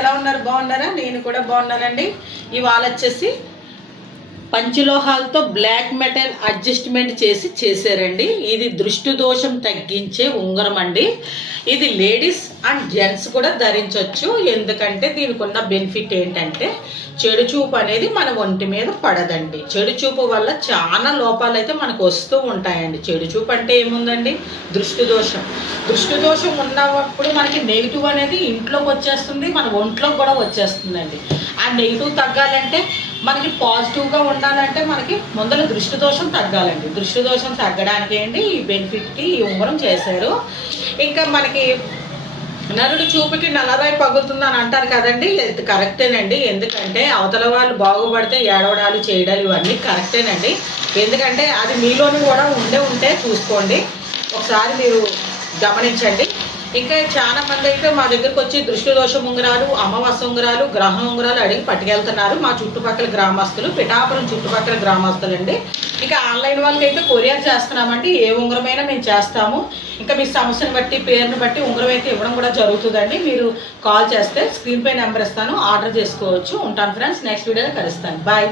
ఎలా ఉన్నారు? బాగున్నారా? నేను కూడా బాగున్నానండి. ఇవాళ వచ్చేసి పంచలోహాలతో బ్లాక్ మెటల్ అడ్జస్ట్మెంట్ చేశారండి. ఇది దృష్టి దోషం తగ్గించే ఉంగరం అండి. ఇది లేడీస్ అండ్ జెంట్స్ కూడా ధరించవచ్చు. ఎందుకంటే దీనికి ఉన్న బెనిఫిట్ ఏంటంటే చెడు చూపు అనేది మన ఒంటి మీద పడదండి. చెడు చూపు వల్ల చాలా లోపాలు అయితే మనకు వస్తూ ఉంటాయండి. చెడు చూపు అంటే ఏముందండి? దృష్టి దోషం. దృష్టి దోషం ఉన్నప్పుడు మనకి నెగిటివ్ అనేది ఇంట్లోకి వచ్చేస్తుంది, మన ఒంట్లోకి కూడా వచ్చేస్తుందండి. ఆ నెగిటివ్ తగ్గాలంటే, మనకి పాజిటివ్గా ఉండాలంటే మనకి ముందర దృష్టి దోషం తగ్గాలండి. దృష్టి దోషం తగ్గడానికి ఏంటి ఈ బెనిఫిట్కి ఈ ఉంగరం చేశారు. ఇంకా మనకి నరుడు చూపుకి నల్లరాయి పగులుతుందని అంటారు కదండి, ఇది కరెక్టేనండి. ఎందుకంటే అవతల వాళ్ళు బాగుపడితే ఏడవడాలు చేయడాలు ఇవన్నీ కరెక్టేనండి. ఎందుకంటే అది మీలోనూ కూడా ఉంటే చూసుకోండి, ఒకసారి మీరు గమనించండి. ఇంకా చాలా మంది అయితే మా దగ్గరకు వచ్చి దృష్టి దోషం ఉంగరాలు, అమావాస్య ఉంగరాలు, గ్రహం ఉంగరాలు అడిగి పట్టుకెళ్తున్నారు. మా చుట్టుపక్కల గ్రామస్తులు, పిఠాపురం చుట్టుపక్కల గ్రామస్తులు అండి. ఇంకా ఆన్లైన్ వాళ్ళకి అయితే కొరియర్ చేస్తున్నామండి. ఏ ఉంగరమైనా మేము చేస్తాము. ఇంకా మీ సమస్యను బట్టి, పేరును బట్టి ఉంగరం అయితే ఇవ్వడం కూడా జరుగుతుందండి. మీరు కాల్ చేస్తే స్క్రీన్ పై నెంబర్ ఇస్తాను, ఆర్డర్ చేసుకోవచ్చు. ఉంటాను ఫ్రెండ్స్, నెక్స్ట్ వీడియోలో కలుస్తాను. బాయ్.